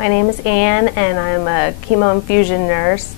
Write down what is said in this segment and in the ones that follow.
My name is Anne, and I'm a chemo infusion nurse.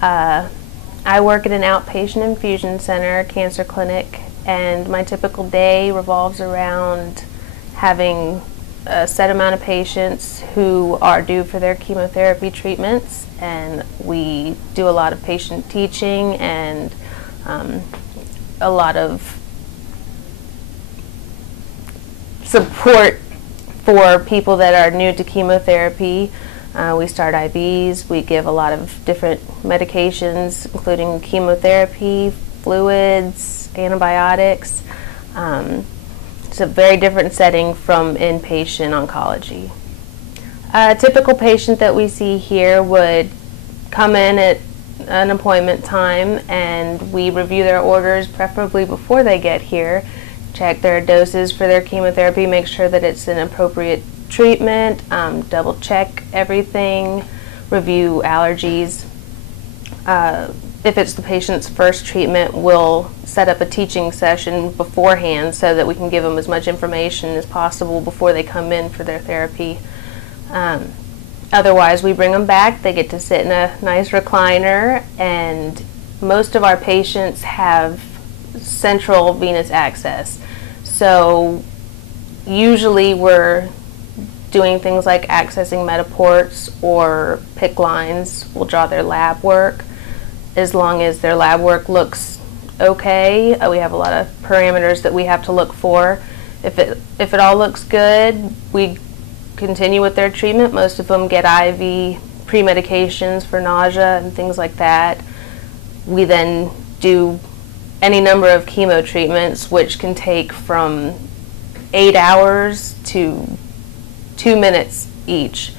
I work at an outpatient infusion center, cancer clinic, and my typical day revolves around having a set amount of patients who are due for their chemotherapy treatments, and we do a lot of patient teaching and a lot of support for people that are new to chemotherapy. We start IVs, we give a lot of different medications, including chemotherapy, fluids, antibiotics. It's a very different setting from inpatient oncology. A typical patient that we see here would come in at an appointment time, and we review their orders preferably before they get here, check their doses for their chemotherapy, make sure that it's an appropriate treatment, double check everything, review allergies. If it's the patient's first treatment, we'll set up a teaching session beforehand so that we can give them as much information as possible before they come in for their therapy. Otherwise, we bring them back, they get to sit in a nice recliner, and most of our patients have central venous access. So usually we're doing things like accessing metaports or PICC lines. We'll draw their lab work. As long as their lab work looks okay, we have a lot of parameters that we have to look for. If it all looks good, we continue with their treatment. Most of them get IV pre-medications for nausea and things like that. We then do any number of chemo treatments, which can take from 8 hours to 2 minutes each.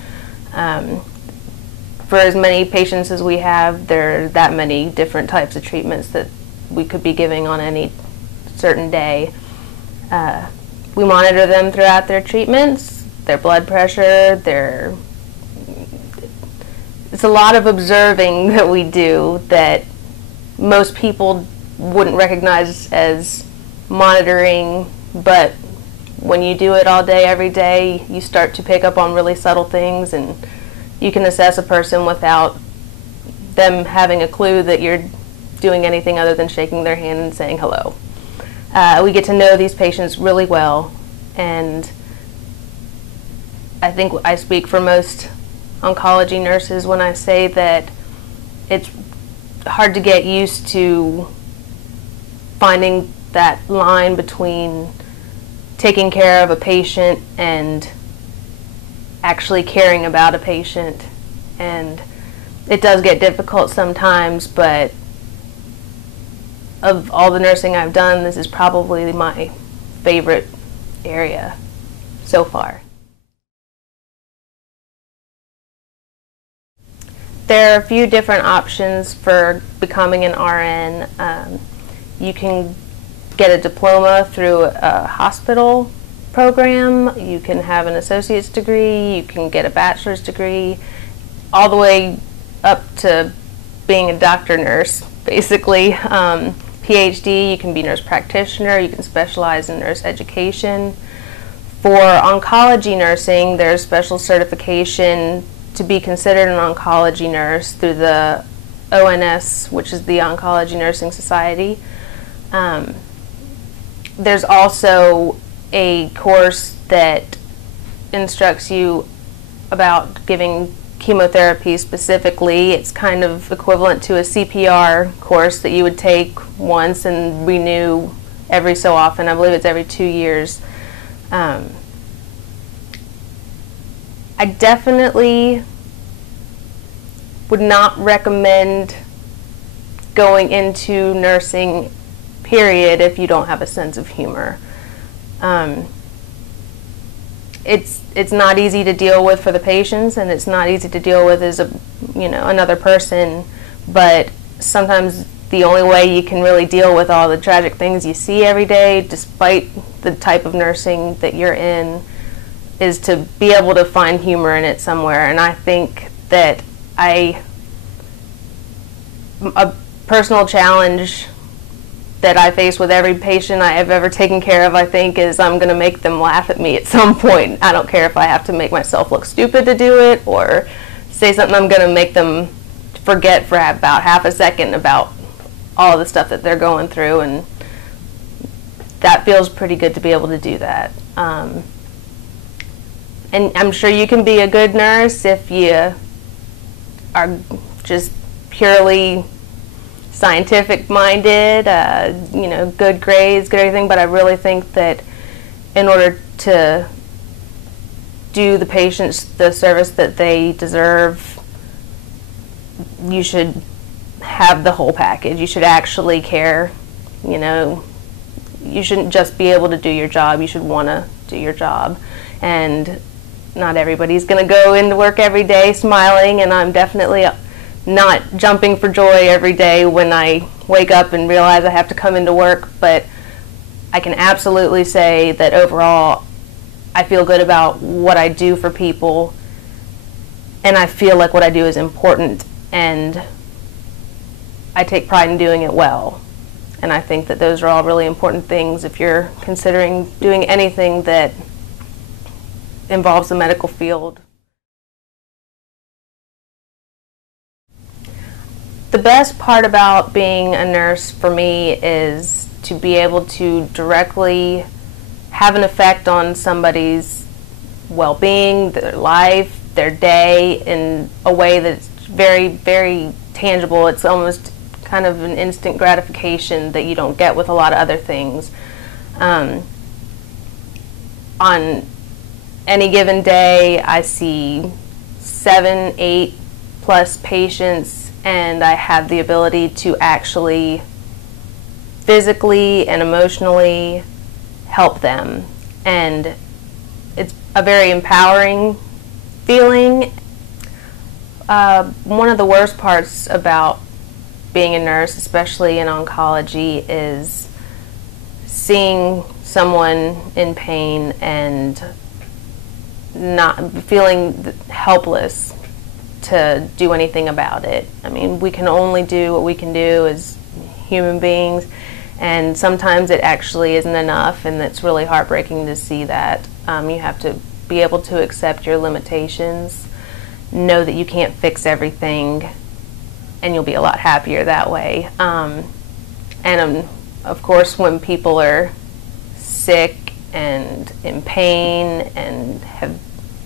For as many patients as we have, there are that many different types of treatments that we could be giving on any certain day. We monitor them throughout their treatments, their blood pressure, it's a lot of observing that we do that most people wouldn't recognize as monitoring, but when you do it all day, every day, you start to pick up on really subtle things, and you can assess a person without them having a clue that you're doing anything other than shaking their hand and saying hello. We get to know these patients really well, and I think I speak for most oncology nurses when I say that it's hard to get used to finding that line between taking care of a patient and actually caring about a patient. And it does get difficult sometimes, but of all the nursing I've done, this is probably my favorite area so far. There are a few different options for becoming an RN. You can get a diploma through a hospital program, you can have an associate's degree, you can get a bachelor's degree, all the way up to being a doctor nurse, basically. PhD, you can be nurse practitioner, you can specialize in nurse education. For oncology nursing, there's special certification to be considered an oncology nurse through the ONS, which is the Oncology Nursing Society. There's also a course that instructs you about giving chemotherapy specifically. It's kind of equivalent to a CPR course that you would take once and renew every so often. I believe it's every 2 years. I definitely would not recommend going into nursing, period, if you don't have a sense of humor. It's not easy to deal with for the patients, and it's not easy to deal with as another person, but sometimes the only way you can really deal with all the tragic things you see every day, despite the type of nursing that you're in, is to be able to find humor in it somewhere. And I think that a personal challenge that I face with every patient I have ever taken care of, I think, is I'm going to make them laugh at me at some point. I don't care if I have to make myself look stupid to do it or say something. I'm going to make them forget for about half a second about all the stuff that they're going through, and that feels pretty good to be able to do that. And I'm sure you can be a good nurse if you are just purely scientific minded, you know, good grades, good everything, but I really think that in order to do the patients the service that they deserve, you should have the whole package. You should actually care, you know. You shouldn't just be able to do your job, you should want to do your job. And not everybody's going to go into work every day smiling, and I'm definitely not jumping for joy every day when I wake up and realize I have to come into work, but I can absolutely say that overall I feel good about what I do for people, and I feel like what I do is important, and I take pride in doing it well. And I think that those are all really important things if you're considering doing anything that involves the medical field. The best part about being a nurse for me is to be able to directly have an effect on somebody's well-being, their life, their day in a way that's very, very tangible. It's almost kind of an instant gratification that you don't get with a lot of other things. On any given day, I see 7, 8 plus patients, and I have the ability to actually physically and emotionally help them. And it's a very empowering feeling. One of the worst parts about being a nurse, especially in oncology, is seeing someone in pain and not feeling helpless to do anything about it. I mean, we can only do what we can do as human beings, and sometimes it actually isn't enough, and it's really heartbreaking to see that. You have to be able to accept your limitations, know that you can't fix everything, and you'll be a lot happier that way. Of course, when people are sick and in pain and have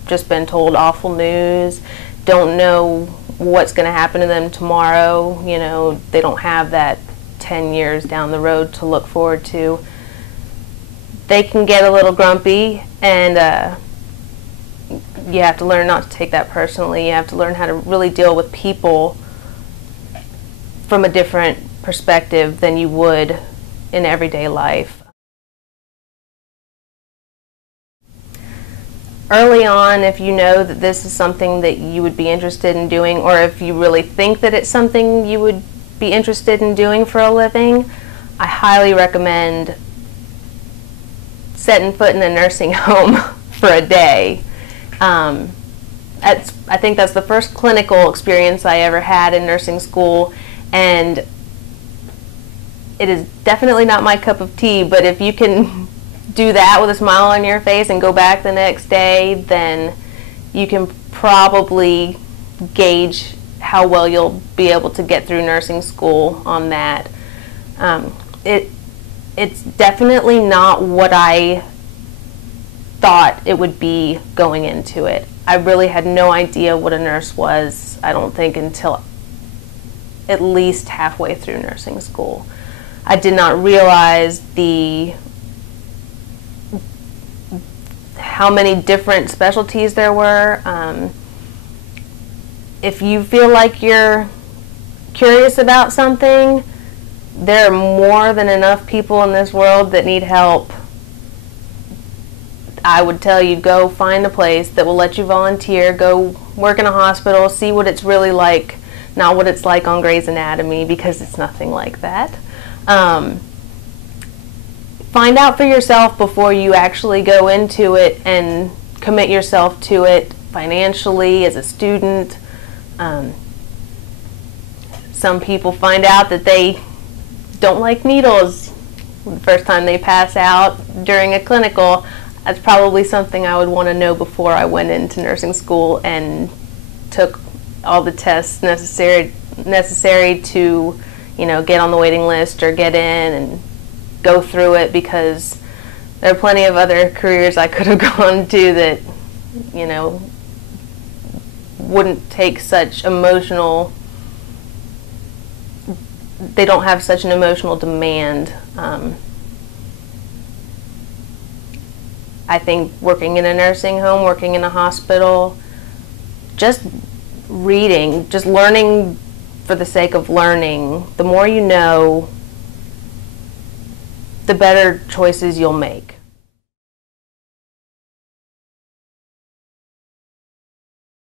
just been told awful news, don't know what's going to happen to them tomorrow, you know, they don't have that 10 years down the road to look forward to, they can get a little grumpy, and you have to learn not to take that personally. You have to learn how to really deal with people from a different perspective than you would in everyday life. Early on, if you know that this is something that you would be interested in doing, or if you really think that it's something you would be interested in doing for a living, I highly recommend setting foot in a nursing home for a day. I think that's the first clinical experience I ever had in nursing school, and it is definitely not my cup of tea, but if you can do that with a smile on your face and go back the next day, then you can probably gauge how well you'll be able to get through nursing school on that. It's definitely not what I thought it would be going into it. I really had no idea what a nurse was, I don't think, until at least halfway through nursing school. I did not realize how many different specialties there were. If you feel like you're curious about something, there are more than enough people in this world that need help. I would tell you, go find a place that will let you volunteer, go work in a hospital, see what it's really like, not what it's like on Grey's Anatomy, because it's nothing like that. Find out for yourself before you actually go into it and commit yourself to it financially as a student. Some people find out that they don't like needles. the first time they pass out during a clinical, that's probably something I would want to know before I went into nursing school and took all the tests necessary to, get on the waiting list or get in and go through it, because there are plenty of other careers I could have gone to that, wouldn't take such emotional, they don't have such an emotional demand. I think working in a nursing home, working in a hospital, just reading, just learning for the sake of learning, the more you know, the better choices you'll make.